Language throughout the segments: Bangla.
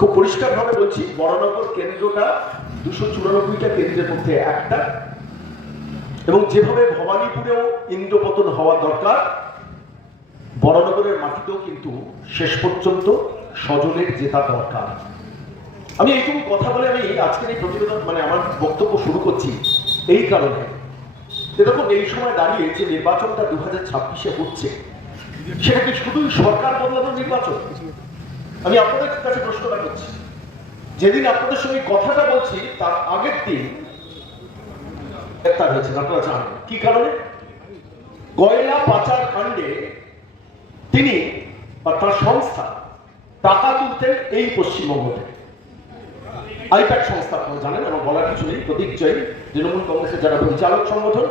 খুব পরিষ্কারভাবে বলছি, বরানগর কেন্দ্রটা 294টা কেন্দ্রের মধ্যে একটা, এবং যেভাবে ভবানীপুরেও ইন্দ্রপতন হওয়া দরকার, বরানগরের মাটিতেও কিন্তু শেষ পর্যন্ত সজলের জেতা দরকার। আমি এইটুকু কথা বলে আমি আজকের এই প্রতিবেদন আমার বক্তব্য শুরু করছি এই কারণে, দেখুন এই সময় দাঁড়িয়ে যে নির্বাচনটা 2026-এ হচ্ছে, সেটা কি শুধুই সরকার বদলানোর নির্বাচন? আমি আপনাদের কাছে প্রশ্নটা করছি। যেদিন আপনাদের সঙ্গে কথাটা বলছি তার আগের দিন গ্রেফতার হয়েছেন, আপনারা জানেন কি কারণে? কয়লা পাচার কাণ্ডে তিনি বা তার সংস্থা টাকা তুলতেন এই পশ্চিমবঙ্গ থেকে। আইপ্যাক সংস্থা আপনারা জানেন, আমার বলার কিছু নেই। প্রদীপ জৈন, তৃণমূল কংগ্রেসের যারা পরিচালক সংগঠন,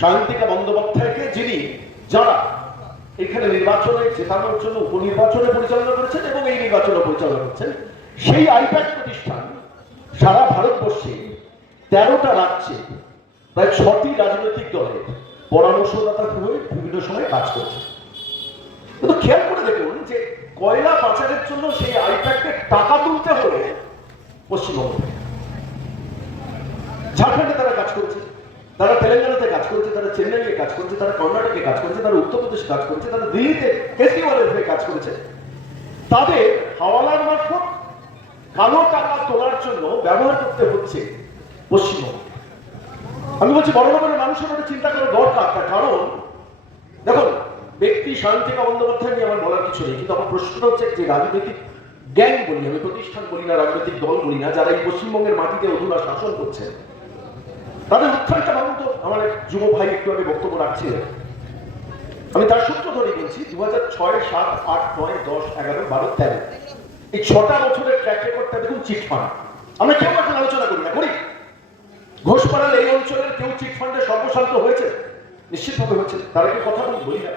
সায়ন্তিকা বন্দ্যোপাধ্যায়কে যারা এখানে নির্বাচনে জেতানোর জন্য উপনির্বাচনে পরিচালনা করেছেন এবং এই নির্বাচনে পরিচালনা করছেন, সেই আইপ্যাক প্রতিষ্ঠান সারা ভারতবর্ষে 13টা রাজ্যে প্রায় 6টি রাজনৈতিক দলের পরামর্শদাতা হয়ে বিভিন্ন সময় কাজ করছে। কিন্তু খেয়াল করে দেখুন যে কয়লা পাচারের জন্য সেই আইপ্যাককে টাকা তুলতে হলে পশ্চিমবঙ্গ, ঝাড়খণ্ডে তারা কাজ করছে, তারা তেলেঙ্গানাতে কাজ করছে, তারা চেন্নাইয়ে কাজ করছে, তারা কর্ণাটকে কাজ করছে, তারা উত্তরপ্রদেশে কাজ করছে, তারা দিল্লিতে কেজরিওয়ালের হয়ে কাজ করেছে। তাদের হাওয়ালার মারফত কালো টাকা তোলার জন্য ব্যবহার করতে হচ্ছে পশ্চিমবঙ্গ। আমি বলছি বরানগরের মানুষের মধ্যে চিন্তা করার দরকার। তার কারণ দেখুন, ব্যক্তি সায়ন্তিকা বন্দ্যোপাধ্যায় নিয়ে আমার বলার কিছু নেই, কিন্তু আমার প্রশ্নটা হচ্ছে যে রাজনৈতিক গ্যাং বলি, আমি প্রতিষ্ঠান বলি না, রাজনৈতিক দল বলি না, যারা এই পশ্চিমবঙ্গের মাটিতে অধুরা শাসন করছে, তাদের উত্থানটা ভাবুন তো। আমার এক যুব ভাই একটু আগে বক্তব্য রাখছিলেন, আমি তার সূত্র ধরে বলছি 2006, 7, 8, 9, 10, 11, 12, 13 এই 6টা বছরের ট্র্যাক রেকর্ডটা দেখুন। চিটফান্ড আমরা কেউ এখন আলোচনা করি না, করি? ঘোষপাড়ার এই অঞ্চলের কেউ চিটফান্ডে সর্বশান্ত হয়েছে? নিশ্চিতভাবে হয়েছে। তারা কি কথা বলি না?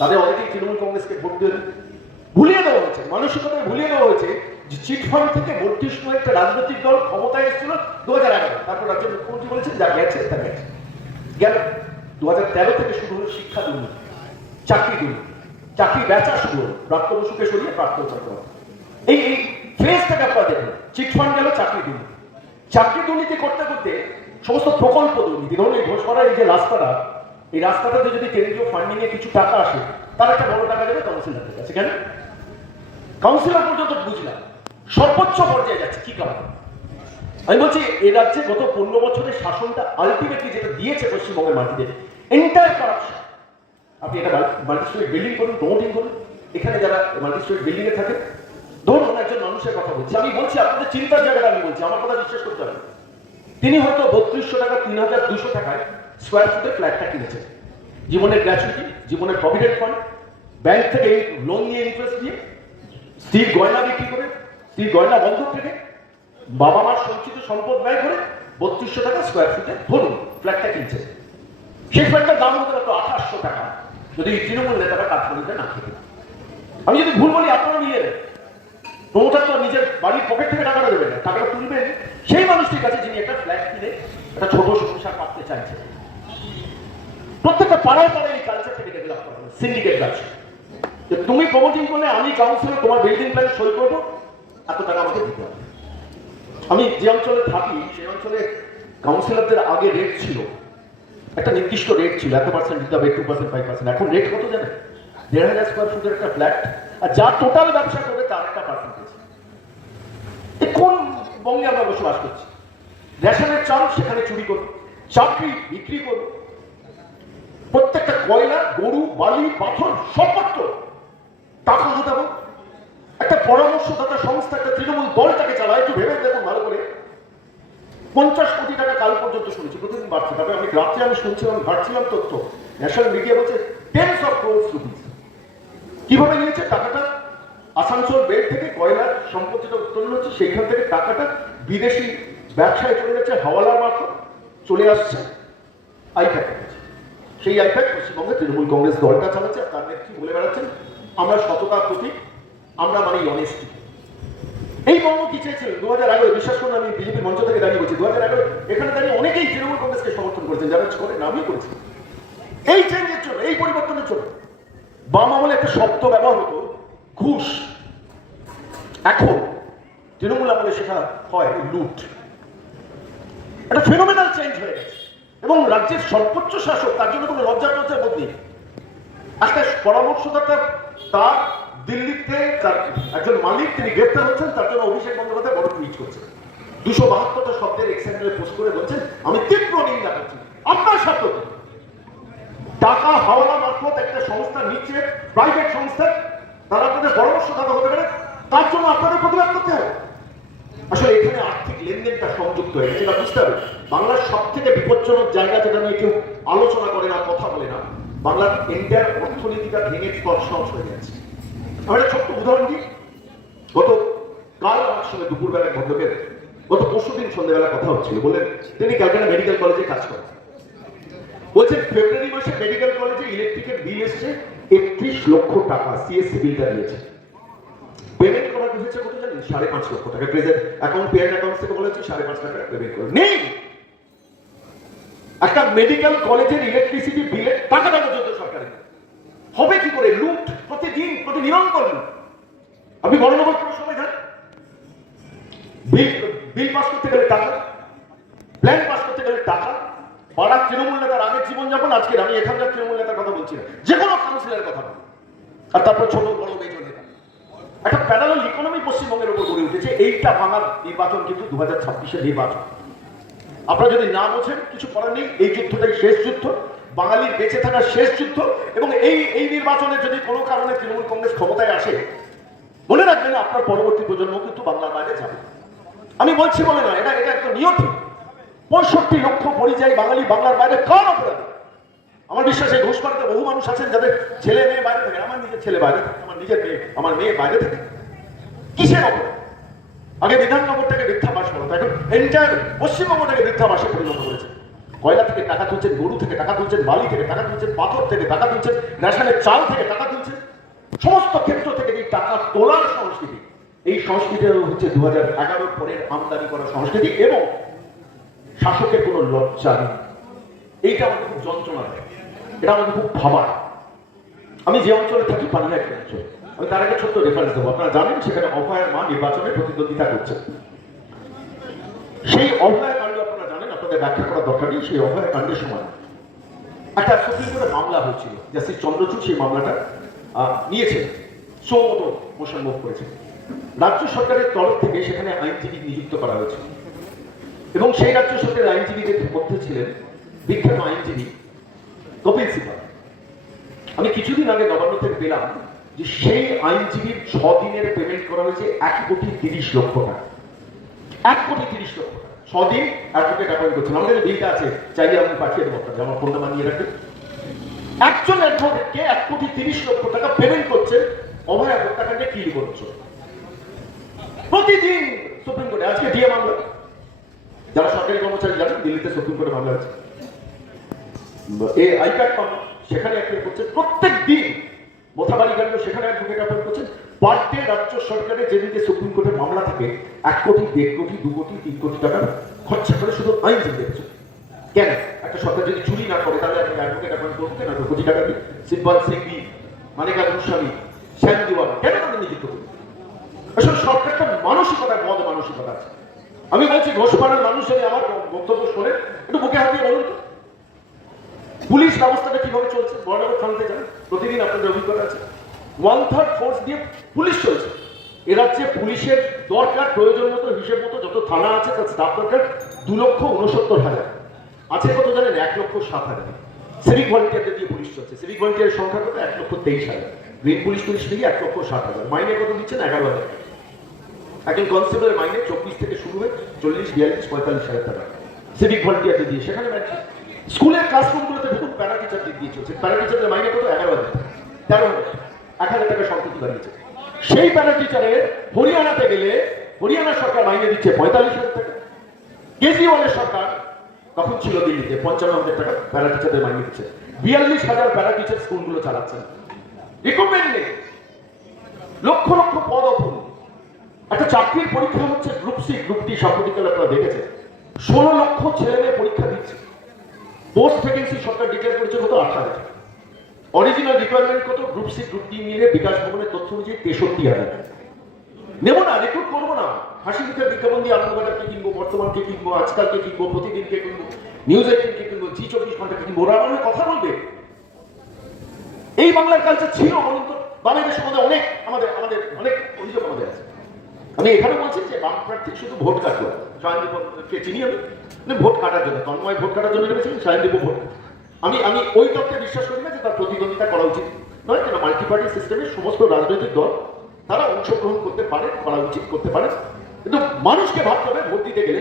তাদের অনেকেই তৃণমূল কংগ্রেসকে ভোট দিয়ে ভুলিয়ে দেওয়া হয়েছে, মানসিকতায় ভুলিয়ে দেওয়া হয়েছে যে চিটফান্ড থেকে বত্রিশ একটা রাজনৈতিক দল ক্ষমতায় এসেছিল 2011। তারপর রাজ্যের মুখ্যমন্ত্রী বলেছেন যা গেছে তা গেছে। গেল 2013 থেকে শুরু হলো শিক্ষা দুর্নীতি, চাকরি দুর্নীতি, চাকরি বেচা শুরু হলো, প্রাপ্ত বসুকে সরিয়ে প্রাপ্ত চক্রবর্তী। এই ফেজটাকে আপনারা দেখুন, চিটফান্ড গেল, চাকরি দুর্নীতি, চাকরি দুর্নীতি করতে করতে সমস্ত প্রকল্প দুর্নীতি। ধরুন এই ঘোষপাড়ার এই যে রাস্তাটা, এই রাস্তাটাতে যদি কেন্দ্রীয় ফান্ডিং এ কিছু টাকা আসে, তার একটা বড় টাকা যাবে কাউন্সিলরের কাছে। কেন? কাউন্সিলর পর্যন্ত বুঝলাম সর্বোচ্চ পর্যায়ে যাচ্ছে, কি কারণ? আমি বলছি এই রাজ্যে গত 15 বছরের শাসনটা আলটিমেটলি যেটা দিয়েছে পশ্চিমবঙ্গের মাটিতে, এন্টায়ার কারাপশন। আপনি এটা মাল্টিস্টোরি বিল্ডিং করুন, প্রমোটিং করুন, এখানে যারা মাল্টিস্টোরি বিল্ডিং এ থাকে, ধরুন একজন মানুষের কথা বলছি, আমি বলছি আপনাদের চিন্তার জায়গাটা আমি বলছি, আমার কথা বিশ্বাস করতে হবে। তিনি হয়তো 3200 টাকা, 3200 টাকায় স্কোয়ার ফুটের ফ্ল্যাটটা কিনেছেন। জীবনের গ্র্যাচুইটি, জীবনের প্রভিডেন্ট ফান্ড, ব্যাংক থেকে লোন নিয়ে, ইন্টারেস্ট দিয়ে, স্ত্রীর গয়না বিক্রি করে, স্ত্রীর গয়না বন্ধক থেকে, বাবা মার সঞ্চিত সম্পদ ব্যয় করে 3200 টাকা স্কোয়ার ফুটে ধরুন ফ্ল্যাটটা কিনছে। সেই ফ্ল্যাটটার দাম হতে পারতো 2800 টাকা যদি তৃণমূল নেতারা কাঠমান্ডিতে না খেতে। আমি যদি ভুল বলি আপনারা নিয়ে নেন, প্রমোটার তো নিজের বাড়ির পকেট থেকে টাকাটা দেবেন না, টাকাটা তুলবেন সেই মানুষটির কাছে যিনি একটা ফ্ল্যাট কিনে একটা ছোট সংসার পাততে চাইছে। প্রত্যেকটা পাড়ায় পাড়ায় এই কালচারটাকে ডেভেলপ করা হবে, সিন্ডিকেট ব্যবসা। তুমি প্রমোটিং করলে আমি কাউন্সিলর তোমার বিল্ডিং প্ল্যান সই করবো, এত টাকা আমাকে দিতে হবে। আমি যে অঞ্চলে থাকি সেই অঞ্চলে কাউন্সিলরদের আগে রেট ছিল, একটা নির্দিষ্ট রেট ছিল, এত পার্সেন্ট দিতে হবে, 2%, 5%। এখন রেট কত জানেন? 1500 স্কোয়ার ফুটের একটা ফ্ল্যাট, আর যা টোটাল ব্যবসা করবে তার একটা পার্সেন্টেজ। কোন বঙ্গে আমরা বসবাস করছি? রেশনের চাল সেখানে চুরি করবো, চাকরি বিক্রি করবো, প্রত্যেকটা কয়লা, গরু, বালি, পাথর সবপত্র টাকা হতাবো। একটা পরামর্শদাতা সংস্থা, একটা তৃণমূল দলটাকে চালায়, একটু ভেবে দেখুন ভালো করে। 50 কোটি টাকা কাল পর্যন্ত শুনেছি, প্রতিদিন বাড়ছে। তবে আমি রাত্রে শুনছিলাম, ঘাটছিলাম তথ্য, ন্যাশনাল মিডিয়া বলছে 10 of crores rupees। কিভাবে নিয়েছে টাকাটা? আসানসোল বেড থেকে কয়লার সম্পত্তিটা উত্তোলন হচ্ছে, সেইখান থেকে টাকাটা বিদেশি ব্যবসায় চলে যাচ্ছে, হাওয়ালার মারফত চলে আসছে আইপ্যাক। সেই আইপ্যাক পশ্চিমবঙ্গে তৃণমূল কংগ্রেস দলটা চালাচ্ছে, আর তার নেত্রী বলে বেড়াচ্ছেন আমরা সততার প্রতীক, আমরা মানে অনেস্টি। এই বঙ্গ কি চেয়েছিল 2011? বিশ্বাস করুন, আমি বিজেপি মঞ্চ থেকে দাঁড়িয়ে বলছি, 2011 এখানে দাঁড়িয়ে অনেকেই তৃণমূল কংগ্রেসকে সমর্থন করেছেন, যারা করে নামই করেছে এই চেঞ্জের জন্য, এই পরিবর্তনের জন্য। বাম আমলে একটা শব্দ ব্যবহার হতো ঘুষ, এখন তৃণমূল আমলে সেটা হয় লুট। একটা ফেনোমেনাল চেঞ্জ হয়ে গেছে এবং রাজ্যের সর্বোচ্চ শাসক তার জন্য কোনো লজ্জা টজ্জা বোধ নেই। একটা পরামর্শদাতা তার দিল্লিতে তার একজন মালিক তিনি গ্রেপ্তার হচ্ছেন, তার জন্য অভিষেক বন্দ্যোপাধ্যায় বড় টুইট করছেন, 272টা শব্দের এক্সেন্ডারে পোস্ট করে বলছেন আমি তীব্র নিন্দা করছি। আপনার স্বার্থ টাকা হাওলা মারফত একটা সংস্থা নিচ্ছে, প্রাইভেট সংস্থা, তারা আপনাদের পরামর্শদাতা হতে পারে, তার জন্য আপনাদের প্রতিবাদ করতে হবে। আসলে এখানে আর্থিক লেনদেনটা সংযুক্ত হয়ে গেছে, এটা বুঝতে হবে। বাংলার সব থেকে বিপজ্জনক জায়গা যেটা নিয়ে কেউ আলোচনা করে না, কথা বলে না, বাংলার এন্টায়ার অর্থনীতিটা ভেঙে তছনছ হয়ে গেছে। আমি একটা ছোট্ট উদাহরণ দিই। গত কাল আমার সঙ্গে দুপুরবেলা ভদ্রকের গত পরশুদিন সন্ধ্যাবেলা কথা হচ্ছিল, বললেন তিনি ক্যালকাটা মেডিকেল কলেজে কাজ করেন, বলছেন ফেব্রুয়ারি মাসে মেডিকেল কলেজে ইলেকট্রিকের বিল এসছে 31 লক্ষ টাকা, সিএসসি বিলটা দিয়েছে। পেমেন্ট করা হয়েছে কত জানেন? 5.5 লক্ষ টাকা। ক্রেডিট অ্যাকাউন্ট, পেয়ার অ্যাকাউন্ট থেকে বলেছে 5.5 টাকা পেমেন্ট করে নেই। একটা মেডিকেল কলেজের ইলেকট্রিসিটি বিলে টাকাটা পর্যন্ত সরকারি হবে কি করে? লুট, প্রতিদিন প্রতি নিরন্তর লুট। আপনি বড়নগর কোনো সময় যান, বিল পাস করতে গেলে টাকা, প্ল্যান পাস করতে গেলে টাকা। পাড়ার তৃণমূল নেতার আগের জীবনযাপন, আজকের আমি এখানকার তৃণমূল নেতার কথা বলছি না, যে কোনো কাউন্সিলের কথা বলি, আর তারপর ছোট বড় মেজর নেতা। একটা প্যারালাল ইকোনমি পশ্চিমবঙ্গের উপর গড়ে উঠেছে। এইটা ভাঙার নির্বাচন কিন্তু 2026-এর নির্বাচন। আপনারা যদি না বোঝেন কিছু করার নেই, এই যুদ্ধটাই শেষ যুদ্ধ, বাঙালির বেঁচে থাকার শেষ যুদ্ধ। এবং এই নির্বাচনে যদি কোনো কারণে তৃণমূল কংগ্রেস ক্ষমতায় আসে, মনে রাখবেন আপনার পরবর্তী প্রজন্ম কিন্তু বাংলার বাইরে যাবে। আমি বলছি বলে না, এটা একটা নিয়তি। 65 লক্ষ পরিযায়ী বাঙালি বাংলার বাইরে কার অপরাধে? আমার বিশ্বাস এই ঘোষপাড়াতে বহু মানুষ আছেন যাদের ছেলে মেয়ে বাইরে থাকে। আমার নিজের ছেলে বাইরে থাকে, আমার নিজের মেয়ে, আমার মেয়ে বাইরে থাকে। কিসের অপরাধ? আগে বিধাননগরটাকে বৃদ্ধাবাস করতো, এখন এন্টায়ার পশ্চিমবঙ্গটাকে বৃদ্ধাবাসে পরিণত করেছে। কয়লা থেকে টাকা তুলছেন, গরু থেকে টাকা তুলছেন, বালি থেকে টাকা তুলছেন, পাথর থেকে টাকা তুলছেন, রেশনের চাল থেকে টাকা তুলছেন। সমস্ত ক্ষেত্র থেকে এই টাকা তোলার সংস্কৃতি, এই সংস্কৃতি হচ্ছে 2011 পরের আমদানি করা সংস্কৃতি। এবং শাসকের কোনো লজ্জা নেই। এইটা আমাকে খুব যন্ত্রণা দেয়, এটা আমাকে খুব ভাবায়। আমি যে অঞ্চলে থাকি, পানিহাট অঞ্চল, আমি তার আগে ছোট্ট রেফারেন্স দেবো। আপনারা জানেন সেখানে অভয়ার মা নির্বাচনে প্রতিদ্বন্দ্বিতা করছেন। সেই অভয়া কাণ্ড আপনারা জানেন, আপনাদের ব্যাখ্যা করার দরকার নেই। সেই অভয়া কাণ্ডের সময় একটা সুপ্রিম কোর্টে মামলা হয়েছিল, জাস্টিস চন্দ্রচূড় সেই মামলাটা নিয়েছেন, সৌমত মোশন মুভ করেছেন। রাজ্য সরকারের তরফ থেকে সেখানে আইনজীবী নিযুক্ত করা হয়েছে এবং সেই রাজ্য সরকারের আইনজীবীদের মধ্যে ছিলেন বিখ্যাত আইনজীবী কপিল সিবাল। আমি কিছুদিন আগে নবান্ন থেকে পেলাম যে সেই আইনজীবীর 6 দিনের পেমেন্ট করা হয়েছে 1,30,00,000 টাকা। 1,30,00,000 টাকা 6 দিন অ্যাডভোকেট অ্যাপয়েন্ট করছেন। আমাদের বিলটা আছে, চাইলে আমি পাঠিয়ে দেবো আপনাকে, আমার ফোনটা বানিয়ে রাখবেন। একজন অ্যাডভোকেটকে 1,30,00,000 টাকা পেমেন্ট করছে অভয়া হত্যাকাণ্ডে কি করছো প্রতিদিন সুপ্রিম কোর্টে। আজকে ডিএ মামলা, যারা সরকারি কর্মচারী জানেন দিল্লিতে সুপ্রিম কোর্টে মামলা আছে, আইপ্যাড মামলা, সেখানে অ্যাপ্লাই করছে প্রত্যেক দিন। মোথাবাড়ি কাণ্ড, সেখানে অ্যাডভোকেট অ্যাপয়েন্ট করছেন। পার ডে রাজ্য সরকারের যেদিকে সুপ্রিম কোর্টের মামলা থেকে 1 কোটি, 1.5 কোটি, 2 কোটি, 3 কোটি টাকা খরচা করে শুধু আইনজীবী দেখছে। কেন? একটা সরকার যদি চুরি না করে তাহলে আপনি অ্যাডভোকেট অ্যাপয়েন্ট করবেন কেন? 2 কোটি টাকা দিয়ে সিম্পল সিংবি, মানিকা গোস্বামী, শ্যাম দিওয়ান কেন তাদের নিযুক্ত করবে? আসলে সরকারটা মানসিকতা, বদ মানসিকতা আছে। আমি বলছি ঘোষপাড়ার মানুষ যদি আমার বক্তব্য শোনে, একটু বুকে হাত দিয়ে বলুন তো পুলিশ ব্যবস্থাটা কিভাবে চলছে। বড়নগর থানাতে যান, প্রতিদিন আপনাদের অভিজ্ঞতা আছে, 1/3 ফোর্স দিয়ে পুলিশ চলছে। এ রাজ্যে পুলিশের দরকার প্রয়োজন মতো, হিসেব মতো যত থানা আছে তার স্টাফ দরকার 2,69,000 আছে। কত জানেন? 1,07,000 সিভিক ভলেন্টিয়ারদের দিয়ে পুলিশ চলছে। সিভিক ভলেন্টিয়ারের সংখ্যা কত? 1,23,000। গ্রিন পুলিশ মিলিয়ে 1,07,000। মাইনে কত দিচ্ছেন? 11,000। একজন কনস্টেবলের মাইনে 24 থেকে শুরু হয়ে 40, 42, 45,000 টাকা সিভিক ভলেন্টিয়ারদের দিয়ে। সেখানে স্কুলের ক্লাসরুমগুলোতে দেখুন প্যারা টিচারদের দিয়ে চলছে। প্যারা টিচারদের মাইনে কত? 11,000, 13,000, 1,000 টাকা সম্পত্তি দাঁড়িয়েছে। সেই প্যারা টিচারের হরিয়ানাতে গেলে হরিয়ানা সরকার মাইনে দিচ্ছে 45,000 টাকা। কেজরিওয়ালের সরকার তখন ছিল দিল্লিতে 55,000 টাকা প্যারা টিচারদের মাইনে দিচ্ছে। 42,000 প্যারা টিচার স্কুলগুলো চালাচ্ছেন। রিক্রুটমেন্ট নেই, লক্ষ লক্ষ পদ অপূর্ণ। একটা চাকরির পরীক্ষা হচ্ছে গ্রুপ সি, গ্রুপ ডি, সাম্প্রতিককালে আপনারা দেখেছেন 16 লক্ষ ছেলে মেয়ে পরীক্ষা দিচ্ছে। পোস্ট ভ্যাকেন্সি সরকার ডিক্লেয়ার করেছে কত? 8,000। অরিজিনাল রিকোয়ারমেন্ট কত? গ্রুপ সি, গ্রুপ ডি মিলে বিকাশ ভবনের তথ্য অনুযায়ী 63,000। নেব না, রিক্রুট করবো না, হাসি মুখের বিজ্ঞাপন দিয়ে আনন্দবাজারকে কিনবো, বর্তমানকে কিনবো, আজকালকে কিনবো, প্রতিদিনকে কিনবো, নিউজ 18কে কিনবো, জি24 ঘন্টাকে কিনবো, ওরা আমার কথা বলবে? এই বাংলার কালচার ছিল বলুন তো? বামেদের সম্বন্ধে অনেক আমাদের আমাদের অনেক অভিযোগ আমাদের আছে। আমি এখানে বলছি যে বাম প্রার্থী শুধু ভোট কাটলো, সায়নদীপকে চিনি আমি, ভোট কাটার জন্য, তন্ময় ভোট কাটার জন্য নেমেছিলেন, সায়নদীপও ভোট। আমি ওই তত্ত্বে বিশ্বাস করি না যে তার প্রতিদ্বন্দ্বিতা করা উচিত নয়, কেন মাল্টি পার্টি সিস্টেমের সমস্ত রাজনৈতিক দল তারা অংশগ্রহণ করতে পারে, করা উচিত, করতে পারে, কিন্তু মানুষকে ভাবতে হবে ভোট দিতে গেলে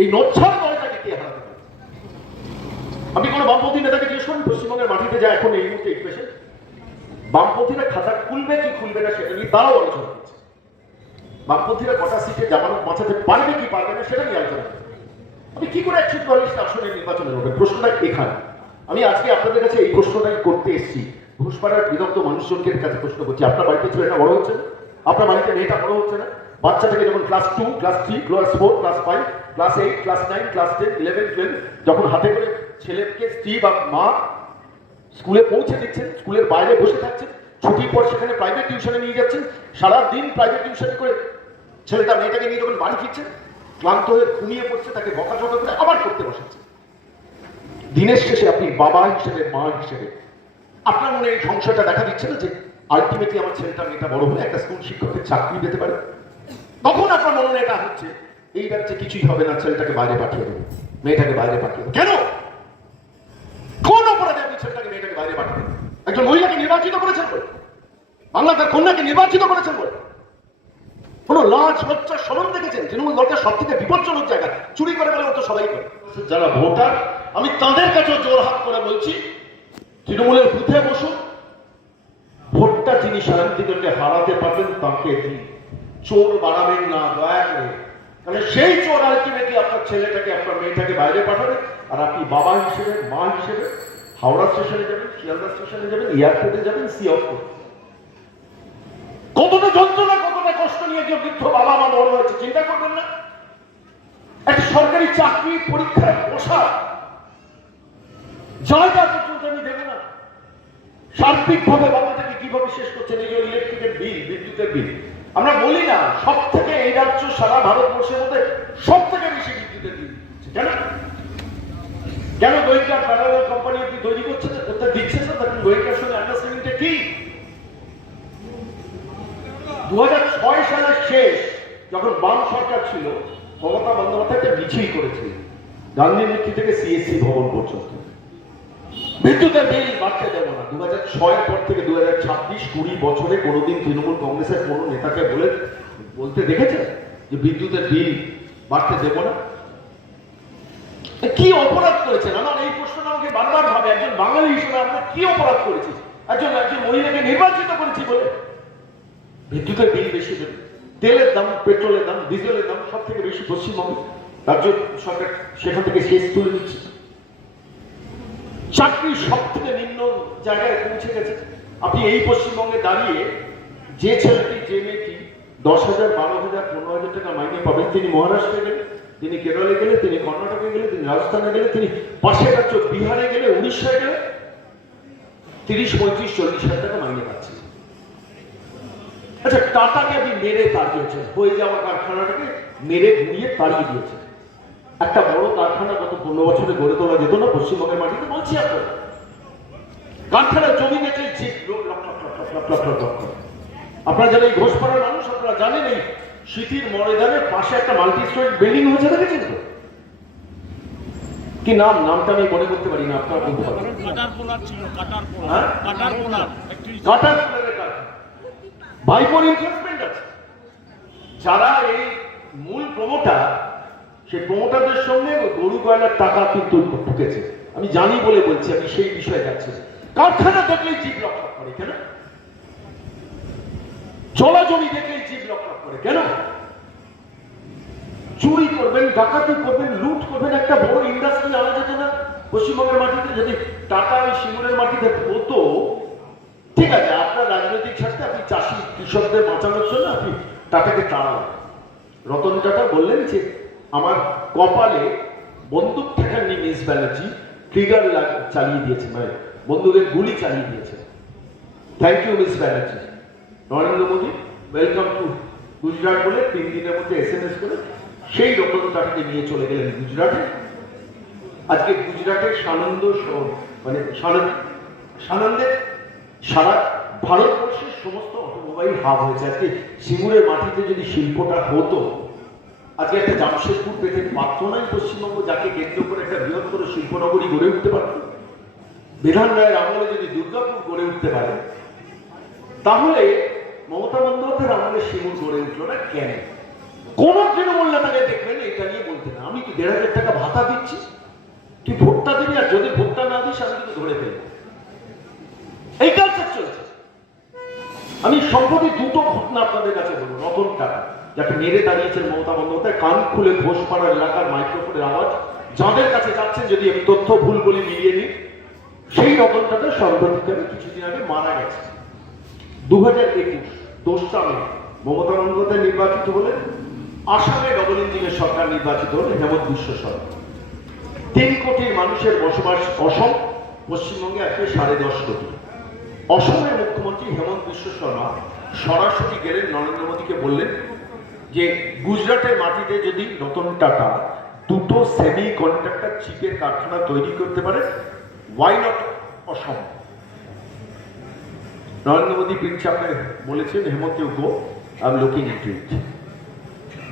এই নচ্ছার দলটাকে কে হারাতে পারে। আপনি কোনো বামপন্থী নেতাকে জিজ্ঞেস করুন পশ্চিমবঙ্গের মাটিতে যায় এখন এই মুহূর্তে এক্সপ্রেশন, বামপন্থীরা খাতা খুলবে কি খুলবে না সেটা নিয়ে তারাও আলোচনা করছে। বামপন্থীরা কটা সিটে জামানত বাঁচাতে পারবে কি পারবে না সেটা নিয়ে আলোচনা করছে। আপনি কি করে 144টা আসনের নির্বাচনে লড়বেন? প্রশ্নটা এখানে। আমি আজকে আপনাদের কাছে এই প্রশ্নটাই করতে এসেছি, ঘুষপাড়ার বিদগ্ধ মানুষজনকে কাছে প্রশ্ন করছি। আপনার বাড়িতে ছেলেটা বড় হচ্ছে না? আপনার বাড়িতে মেয়েটা বড় হচ্ছে না? বাচ্চাটাকে যখন class 2, class 3, class 4, class 5, class 8, class 9, class 10, 11, 12 যখন হাতে করে ছেলেকে স্ত্রী বা মা স্কুলে পৌঁছে দিচ্ছেন, স্কুলের বাইরে বসে থাকছেন, ছুটির পর সেখানে প্রাইভেট টিউশনে নিয়ে যাচ্ছেন, সারাদিন প্রাইভেট টিউশন করে ছেলেটা মেয়েটাকে নিয়ে যখন বাড়ি ফিরছেন, ক্লান্ত হয়ে ঘুমিয়ে পড়ছে, তাকে বকাঝকা করে আবার করতে বসাচ্ছে। দিনের শেষে আপনি বাবা হিসেবে, মা হিসেবে আপনার মনে এই সংশয়টা দেখা দিচ্ছে না যে আলটিমেটলি আমার ছেলেটা মেয়েটা বড় হলে একটা স্কুল শিক্ষকের চাকরি পেতে পারে? তখন আপনার মনে এটা হচ্ছে এই রাজ্যে কিছুই হবে না, ছেলেটাকে বাইরে পাঠিয়ে দেবো, মেয়েটাকে বাইরে পাঠিয়ে দেবো। কেন? কোন অপরাধে আপনি ছেলেটাকে মেয়েটাকে বাইরে পাঠিয়ে দেবেন? একজন মহিলাকে নির্বাচিত করেছেন বলে, বাংলা তার কন্যাকে নির্বাচিত করেছেন বলে কোনো লাজ লজ্জা শরম দেখেছেন? তৃণমূল দলটা সব থেকে বিপজ্জনক জায়গা, চুরি করে বলে তো সবাই করে। যারা ভোটার আমি তাদের কাছেও জোর হাত করে বলছি, তৃণমূলের বুথে বসুন, ভোটটা যিনি শান্তিকে হারাতে পারবেন তাকে দিন, চোর বাড়াবেন না দয়া করে। তাহলে সেই চোর আলটিমেটলি আপনার ছেলেটাকে, আপনার মেয়েটাকে বাইরে পাঠাবে, আর আপনি বাবা হিসেবে, মা হিসেবে হাওড়া স্টেশনে যাবেন, শিয়ালদা স্টেশনে যাবেন, এয়ারপোর্টে যাবেন, সি আউট করবেন। কতটা যন্ত্রণা, কতটা কষ্ট নিয়ে যে বৃদ্ধ বাবা মা বড় হয়েছে চিন্তা করবেন না? একটা সরকারি চাকরি পরীক্ষায় বসা জায়গা পর্যন্ত আমি দেবো না। সার্বিক ভাবে বাংলাটাকে কিভাবে শেষ করছেন? এই যে ইলেকট্রিকের বিল, বিদ্যুতের বিল, আমরা বলি না সব থেকে এই রাজ্য সারা ভারতবর্ষের মধ্যে সব থেকে বেশি বিদ্যুতের বিল কেন? কেন গোয়েঙ্কা প্যারালাল কোম্পানি আপনি তৈরি করছেন, করতে দিচ্ছেন না? তখন গোয়েঙ্কার সঙ্গে আন্ডারস্ট্যান্ডিংটা কি? 2006 সালের শেষ যখন বাম সরকার ছিল, মমতা বন্দ্যোপাধ্যায় একটা মিছিল করেছিল গান্ধী মূর্তি থেকে সিএসসি ভবন পর্যন্ত, বিদ্যুতের বিল বাড়তে দেব না। 2006 পর থেকে 2026-20 বছরে কোনোদিন তৃণমূল কংগ্রেসের কোনো নেতাকে বলতে দেখেছে যে বিদ্যুতের বিল বাড়তে দেব না? কি অপরাধ করেছেন? আমার এই প্রশ্নটা আমাকে বারবার ভাবে, একজন বাঙালি হিসেবে আমরা কি অপরাধ করেছি? একজন মহিলাকে নির্বাচিত করেছি বলে বিদ্যুতের বিল বেশি দেবে, তেলের দাম, পেট্রোলের দাম, ডিজেলের দাম সব থেকে বেশি পশ্চিমবঙ্গে, রাজ্য সরকার সেখান থেকে শেষ তুলে নিচ্ছে, চাকরি সব থেকে নিম্ন জায়গায় পৌঁছে গেছে। আপনি এই পশ্চিমবঙ্গে দাঁড়িয়ে যে ছেলেটি, যে মেয়েটি 10,000, 12,000, 15,000 টাকা মাইনে পাবেন, তিনি মহারাষ্ট্রে গেলে, তিনি কেরলে গেলে, তিনি কর্ণাটকে গেলে, তিনি রাজস্থানে গেলে, তিনি পাশের রাজ্য বিহারে গেলে, উড়িষ্যায় গেলে 30, 35, 40,000 টাকা মাইনে পাচ্ছে। আচ্ছা, টাটাকে আপনি মেরে তাড়িয়েছেন, হয়ে যাওয়া কারখানাটাকে মেরে ঘুরিয়ে তাড়িয়ে দিয়েছেন। একটা বড় কারখানা গত 15 বছরে গড়ে তোলা যেত না পশ্চিমবঙ্গের মাটিতে? বলছি আপনার কারখানার জমি বেঁচে আপনারা যারা এই ঘোষপাড়ার মানুষ, আপনারা জানেন এই স্মৃতির ময়দানের পাশে একটা মাল্টি স্টোরি বিল্ডিং হয়েছে, দেখেছেন তো? কি নাম? নামটা আমি মনে করতে পারি না, আপনার বলতে পারবেন? ভাইপোর ইনভেস্টমেন্ট আছে। যারা এই মূল প্রমোটার, সেই প্রমোটারদের সঙ্গে গরু কয়লার টাকা কিন্তু ঢুকেছে, আমি জানি বলে বলছি, আমি সেই বিষয়ে যাচ্ছি। কারখানা দেখলেই জীব রক্ষা করে কেন? জলা জমি দেখলেই জীব রক্ষা করে কেন? চুরি করবেন, ডাকাতি করবেন, লুট করবেন, একটা বড় ইন্ডাস্ট্রি আনা যেত না পশ্চিমবঙ্গের মাটিতে? যদি টাটা ওই সিঙ্গুরের মাটিতে হতো, ঠিক আছে, আপনার রাজনৈতিক স্বার্থে আপনি চাষি কৃষকদের বাঁচানোর জন্য আপনি টাটাকে তাড়ান। রতন টাটা বললেন যে আমার কপালে বন্দুক ঠেকাননি মিস ব্যানার্জি, ট্রিগার চালিয়ে দিয়েছে, মানে বন্দুকের গুলি চালিয়ে দিয়েছে। Thank you miss Banerjee. Narendra Modi welcome to Gujarat বলে 3 দিনের মধ্যে SMS সেই রতন টাটাকে নিয়ে চলে গেলেন গুজরাটে। আজকে গুজরাটের সানন্দ শহর, মানে সানন্দে সারা ভারতবর্ষের সমস্ত অটোমোবাইল হাব হয়েছে। আজকে সিঙ্গুরের মাটিতে যদি শিল্পটা হতো, আজকে একটা জামশেদপুর পেতে পারত নাই পশ্চিমবঙ্গ, যাকে কেন্দ্র করে একটা বৃহত্তর শিল্পনগরী গড়ে উঠতে পারত। বিধান রায়ের আমলে যদি দুর্গাপুর গড়ে উঠতে পারে, তাহলে মমতা বন্দ্যোপাধ্যায়ের আমলে সিঙ্গুর গড়ে উঠলো না কেন? কোন তৃণমূল নেতাকে দেখবেন এটা নিয়ে বলতে না, আমি কি ১,৫০০ টাকা ভাতা দিচ্ছি, তুই ভোটটা দিবি, আর যদি ভোটটা না দিস আমি কিন্তু ধরে ফেলবো। এই কালচার চলছে। আমি সম্প্রতি দুটো ঘটনা আপনাদের কাছে বলবো। রতন টাটা, যাকে মেরে দাঁড়িয়েছেন মমতা বন্দ্যোপাধ্যায়, কান খুলে ঘোষপাড়া এলাকার মাইক্রোফোনের আওয়াজ, যাদের কাছে যাচ্ছেন যদি আমি তথ্য ভুল বলি মিলিয়ে নিই, সেই রতন টাটা সাম্প্রতিকভাবে কিছুদিন আগে মারা গেছে। 2021 2 মে মমতা বন্দ্যোপাধ্যায় নির্বাচিত হলেন, আসামে ডবল ইঞ্জিনের সরকার নির্বাচিত হলেন হেমন্ত বিশ্ব শর্মা। 3 কোটি মানুষের বসবাস অসম, পশ্চিমবঙ্গে আজকে 10.5 কোটি। অসমের মুখ্যমন্ত্রী হেমন্ত বিশ্ব শর্মা সরাসরি গেলেন নরেন্দ্র মোদীকে, বললেন যে গুজরাটের মাটিতে যদি রতন টাটা দুটো সেমি কন্ডাক্টর চিপের কারখানা তৈরি করতে পারে, why not Assam. Narendra Modi prince আপনাকে বলেছেন, Hemanta you go, I am looking into it.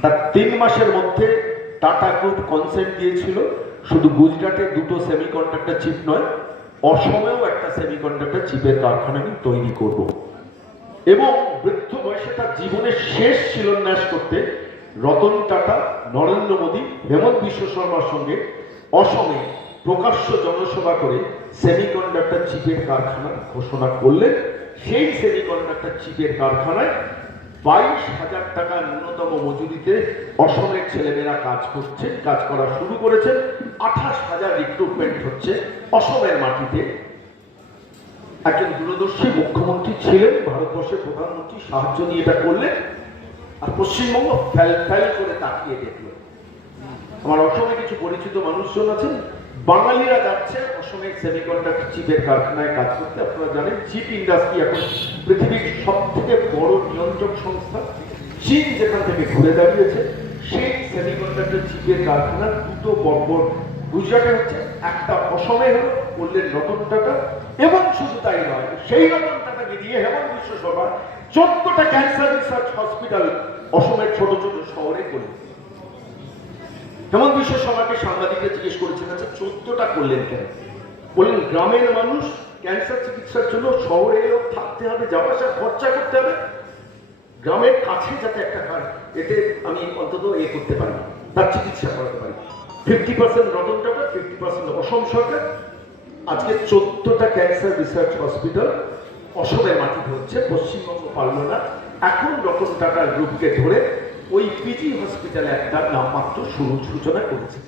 তার 3 মাসের মধ্যে টাটা গ্রুপ কনসেন্ট দিয়েছিল শুধু গুজরাটে দুটো সেমি কন্ডাক্টর চিপ নয়, অসমেও একটা সেমি কন্ডাক্টর চিপের কারখানা আমি তৈরি করব। এবং বৃদ্ধ বয়সে তার জীবনের শেষ শিলান্যাস করতে রতন টাটা, নরেন্দ্র মোদী, হেমন্ত বিশ্ব শর্মার সঙ্গে অসমে প্রকাশ্য জনসভা করে সেমিকন্ডাক্টর চিপের কারখানা ঘোষণা করলেন। সেই সেমিকন্ডাক্টর চিপের কারখানায় 22,000 টাকা ন্যূনতম মজুরিতে অসমের ছেলেমেয়েরা কাজ করছে, কাজ করা শুরু করেছেন। 28,000 রিক্রুটমেন্ট হচ্ছে অসমের মাটিতে। একজন দূরদর্শী মুখ্যমন্ত্রী ছিলেন, ভারতবর্ষের প্রধানমন্ত্রী সাহায্য নিয়ে এটা করলেন, আর পশ্চিমবঙ্গ ফ্যাল ফ্যাল করে তাকিয়ে দেখলো। আমার অসমে কিছু পরিচিত মানুষজন আছেন, বাঙালিরা যাচ্ছে অসমের সেমিকন্ডাক্টর চিপের কারখানায় কাজ করতে। আপনারা জানেন চিপ ইন্ডাস্ট্রি এখন পৃথিবীর সব থেকে বড় নিয়ন্ত্রক সংস্থা। চীন যেখান থেকে ঘুরে দাঁড়িয়েছে, সেই সেমিকন্ডাক্টর চিপের কারখানা দুটো পরপর গুজরাটে হচ্ছে, একটা অসমে হলো, বললেন রতন টাটা। এবং শুধু তাই নয়, সেই রতন টাটাকে দিয়ে হেমন্ত Biswa Sarma 14টা cancer research hospital অসমের ছোট ছোট শহরে করলেন। হেমন্ত বিশ্ব শর্মাকে সাংবাদিকরা জিজ্ঞেস করেছেন, আচ্ছা 14টা করলেন কেন? বললেন গ্রামের মানুষ ক্যান্সার চিকিৎসার জন্য শহরে এলেও থাকতে হবে, যাওয়া আসা খরচা করতে হবে, গ্রামের কাছে যাতে একটা এতে আমি অন্তত করতে পারি, তার চিকিৎসা করাতে পারি। 50% রতন টাটা, 50% অসম সরকার। আজকে 14টা ক্যান্সার রিসার্চ হসপিটাল অসমের মাটিতে হচ্ছে, পশ্চিমবঙ্গ পারল না। এখন রতন টাটার গ্রুপকে ধরে ওই পিজি হসপিটালে একটা নামমাত্র সূচনা করেছে।